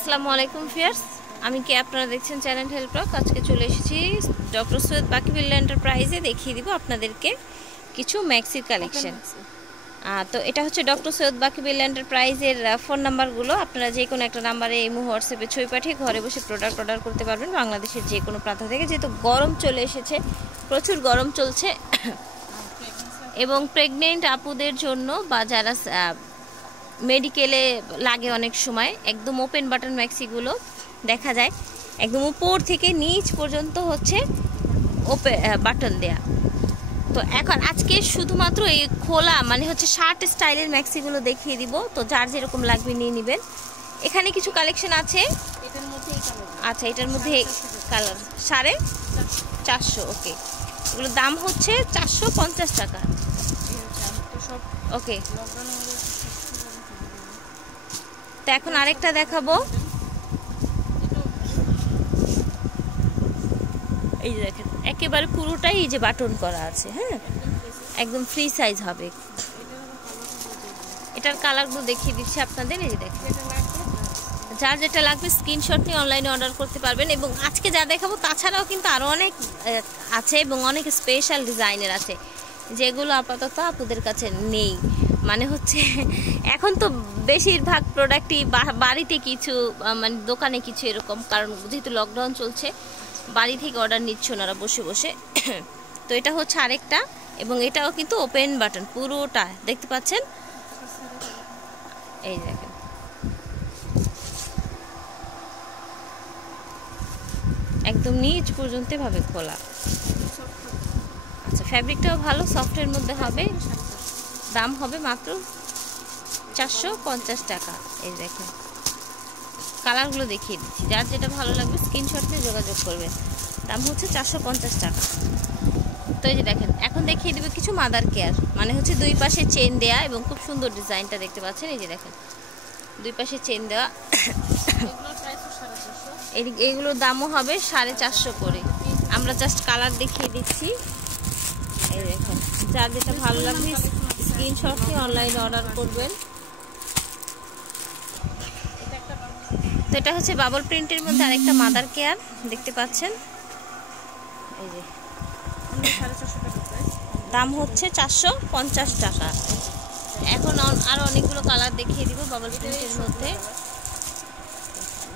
আসসালামু আলাইকুম ভিউয়ার্স, আমি কি আপনারা দেখছেন চ্যানেল হেল্প রক। আজকে চলে এসেছি ডক্টর সৈয়দ বাকি বিল্লা এন্টারপ্রাইজে। দেখিয়ে দিব আপনাদেরকে কিছু ম্যাক্সির কালেকশন। তো এটা হচ্ছে ডক্টর সৈয়দ বাকি বিল্লা এন্টারপ্রাইজের ফোন নাম্বারগুলো। আপনারা যে কোনো একটা নাম্বারে ইমো হোয়াটসঅ্যাপে ছবি পাঠিয়ে ঘরে বসে প্রোডাক্ট অর্ডার করতে পারবেন বাংলাদেশের যে কোনো প্রান্ত থেকে। যেহেতু গরম চলে এসেছে, প্রচুর গরম চলছে এবং প্রেগনেন্ট আপুদের জন্য বা যারা মেডিকেলে লাগে অনেক সময়, একদম ওপেন বাটন ম্যাক্সিগুলো দেখা যায় একদম উপর থেকে নিচ পর্যন্ত হচ্ছে ওপেন বাটন দেয়া। তো এখন আজকে শুধুমাত্র এই খোলা মানে হচ্ছে শার্ট স্টাইলের ম্যাক্সিগুলো দেখিয়ে দিব। তো যার যেরকম লাগবে নিয়ে নেবেন। এখানে কিছু কালেকশন আছে। আচ্ছা, এটার মধ্যে কালার 450। ওকে, এগুলোর দাম হচ্ছে 450 টাকা। ওকে, তো এখন আরেকটা দেখাবো। এই যে দেখেন, একেবারে পুরোটাই এই যে বাটন করা আছে। হ্যাঁ, একদম ফ্রি সাইজ হবে। এটার কালারগুলো দেখিয়ে দিচ্ছি আপনাদের। এই যে দেখেন, যার যেটা লাগবে স্ক্রিনশট নিয়ে অনলাইনে অর্ডার করতে পারবেন। এবং আজকে যা দেখাবো তাছাড়াও কিন্তু আরও অনেক আছে এবং অনেক স্পেশাল ডিজাইনের আছে, যেগুলো আপাতত আপনাদের কাছে নেই। মানে হচ্ছে এখন তো বেশিরভাগ প্রোডাক্টই বাড়িতে কিছু, মানে দোকানে কিছু এরকম, কারণ যেহেতু লকডাউন চলছে বাড়ি থেকে অর্ডার নিচ্ছে ওনারা বসে বসে। তো এটা হচ্ছে আরেকটা, এবং এটাও কিন্তু ওপেন বাটন পুরোটা দেখতে পাচ্ছেন। এই দেখেন, একদম নিচ পর্যন্ত ভাবে খোলা। আচ্ছা, ফ্যাব্রিকটাও ভালো, সফটের মধ্যে হবে। দাম হবে মাত্র 450 টাকা। এই দেখেন, কালারগুলো দেখিয়ে দিচ্ছি। যার যেটা ভালো লাগবে স্ক্রিনশট নিয়ে যোগাযোগ করবেন। দাম হচ্ছে 450 টাকা। তো এই যে দেখেন, এখন দেখিয়ে দেবে কিছু মাদার কেয়ার, মানে হচ্ছে দুই পাশে চেন দেয়া এবং খুব সুন্দর ডিজাইনটা দেখতে পাচ্ছেন। এই যে দেখেন, দুই পাশে চেন দেওয়া। এইগুলোর দামও হবে 450 করে। আমরা জাস্ট কালার দেখিয়ে দিচ্ছি। এই দেখেন, যার যেটা ভালো লাগবে স্ক্রিনশট নিয়ে অনলাইনে অর্ডার করবেন। তো এটা হচ্ছে বাবল প্রিন্টের মধ্যে আরেকটা মাদার কেয়ার দেখতে পাচ্ছেন। এই যে দাম হচ্ছে 450 টাকা। এখন আরো অনেকগুলো কালার দেখিয়ে দিব বাবল প্রিন্টের মধ্যে।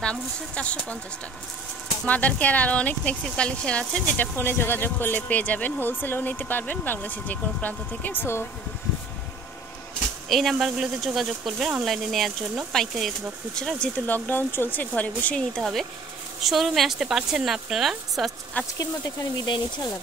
দাম হচ্ছে 450 টাকা। মাদার কেয়ার আরও অনেক ম্যাক্সির কালেকশন আছে, যেটা ফোনে যোগাযোগ করলে পেয়ে যাবেন। হোলসেলেও নিতে পারবেন বাংলাদেশের যে কোনো প্রান্ত থেকে। সো এই নাম্বারগুলোতে যোগাযোগ করবেন অনলাইনে নেওয়ার জন্য, পাইকারি অথবা খুচরা। যেহেতু লকডাউন চলছে ঘরে বসেই নিতে হবে, শোরুমে আসতে পারছেন না আপনারা। সো আজকের মতো এখানে বিদায় নিচ্ছি। আল্লাহ।